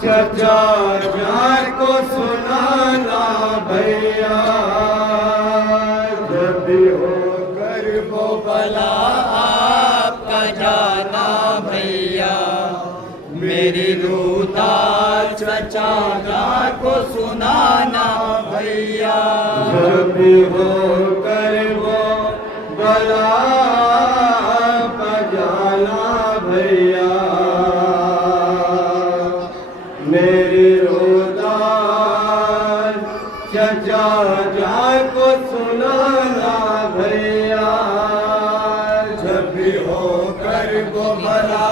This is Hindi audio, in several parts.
चचा जान को सुनाना भैया, जब भी हो कर वो भला आपका जाना भैया, मेरी रूता चचा जान को सुनाना भैया। जब भी हो कर वो भला आपका जाना भैया, मेरी रोदा चचा जान को सुनाना भैया। जब भी हो कर वो भला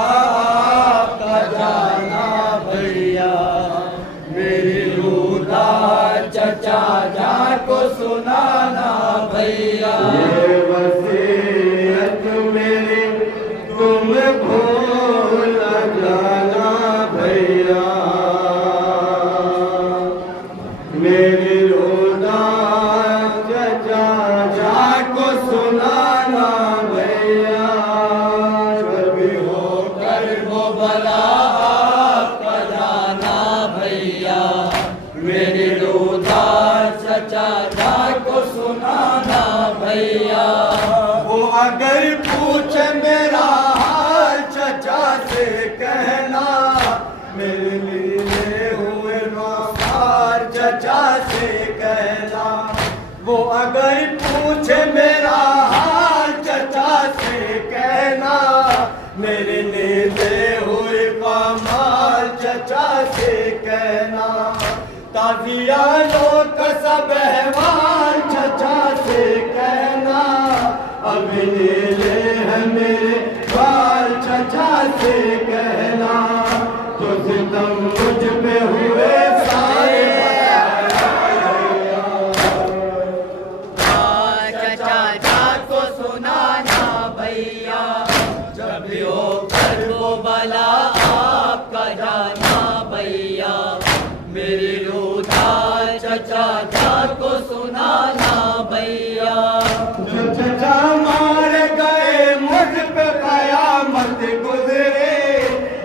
आपका जाना भैया, मेरी रोदा चचा जान को सुनाना भैया। ये वसीयत मेरी तुम भूल न जाना भैया, मेरी रोदा चचा जान को सुनाना भैया। जब भी हो कर वो भला आपका जाना भैया, मेरी रूता चचा जान को सुनाना भैया। वो अगर पूछे मेरा हाल चचा से कहना, मेरे लिए हुए रोज़गार चचा से कहना। वो अगर पूछे मेरा हाल चचा से कहना, मेरे लिए हुए कमाल चचा से कहना। ताजिया लो का सब अहवाल चचा से कहना, अब नीले हैं मेरे बाल चचा से कहना। तो सितम मुझ पे हुए सारे चचा जान को सुनाना भैया, जब भी हो कर वो भला आपका जाना भैया, मेरी रूता चचा जान को सुनाना भैया। जो चचा मार गए मुझ पे कयामत गुजरे,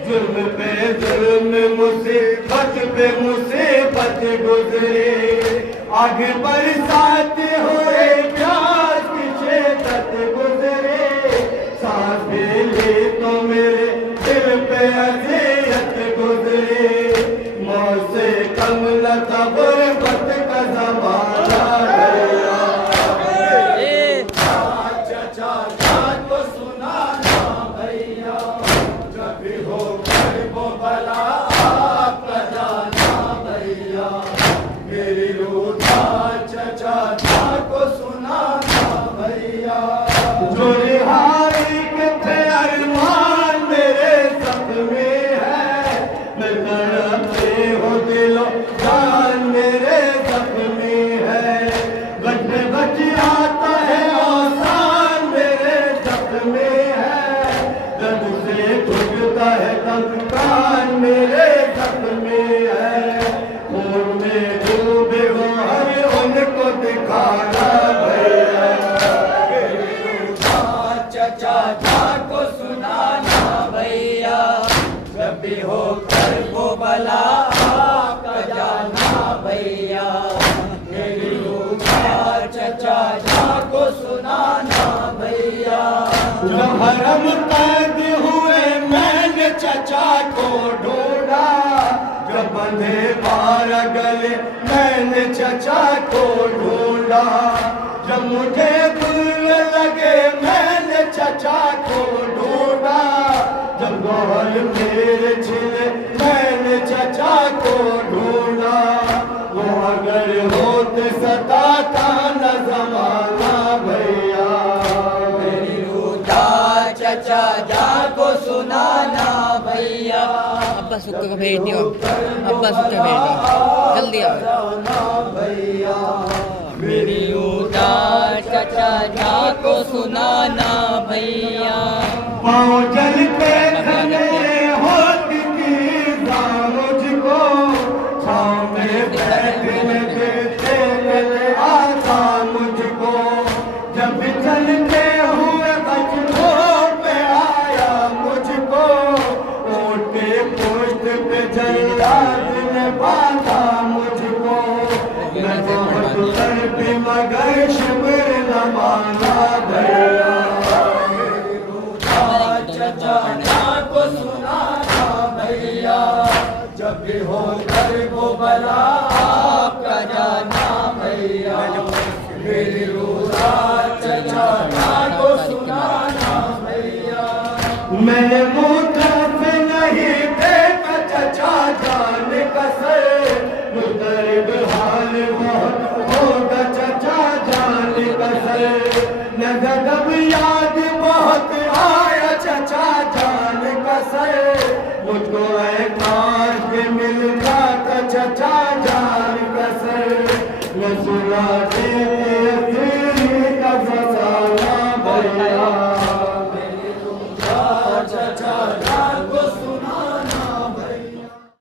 जुल्म पे जुल्म मुसीबत पे मुसीबत गुजरे। आगे बरसात हुए प्यास की शिद्दत गुजरे, सांस भी ली तो मेरे दिल पे अज़ियत गुजरे। मौत से कम न था गुर्बत का ज़माना भैया, चचा जान को सुनाना भैया, जब भी हो कर वो भला आपका जाना भैया, मेरी रूता चचा जान को सुनाना भैया। जो रिहाई के थे अरमान मेरे सब में है, मैं तड़पती हूँ दिलो जान मेरे सब में है। गज में बच आता है आसान मेरे सब में है, दर्द से खुजता है कंकान मेरे सब में है। खून में डूबे हो हर उनको दिखाना भैया, चचा जान को सुनाना भैया, जब भी हो कर वो भला आपका जाना भैया, मेरी रूता चचा जान को सुनाना भैया। जब हरम कैद हुए मैंने चचा को ढूंढा, जब बंधे बार गले मैंने चचा को ढूंढा। जब मुझे दिल लगे मैंने चचा को ढूंढा, जब गौर मेरे छिले मैंने चचा को ढूंढा। वो अगर होते सताता न जमाना भैया, मेरी रूता चचा जान को सुनाना भैया। अब्बा सुक्का का भेज दियो, अब्बा सुक्का भेज दियो, जल्दी आओ भैया। मेरी रूता चचा जान को सुनाना भैया। पाँव जलते खड़े होती थी मुझको, छाँव में बैठने देते गले आता मुझको। जब चलते हुए बचपन में आया मुझको, ऊँट जब भी हो कर वो बला आपका जाना भैया मेरी रूदा चचा जान को सुनाना भैया मैंने मुद्रा से नहीं देखा चचा जान कसर मुतरिब हाल बहुत होगा चचा जान कसर न गदब याद बहुत आया चचा जान कसर मुझको काश के मिल जाता चचा जान कसर न सुना दे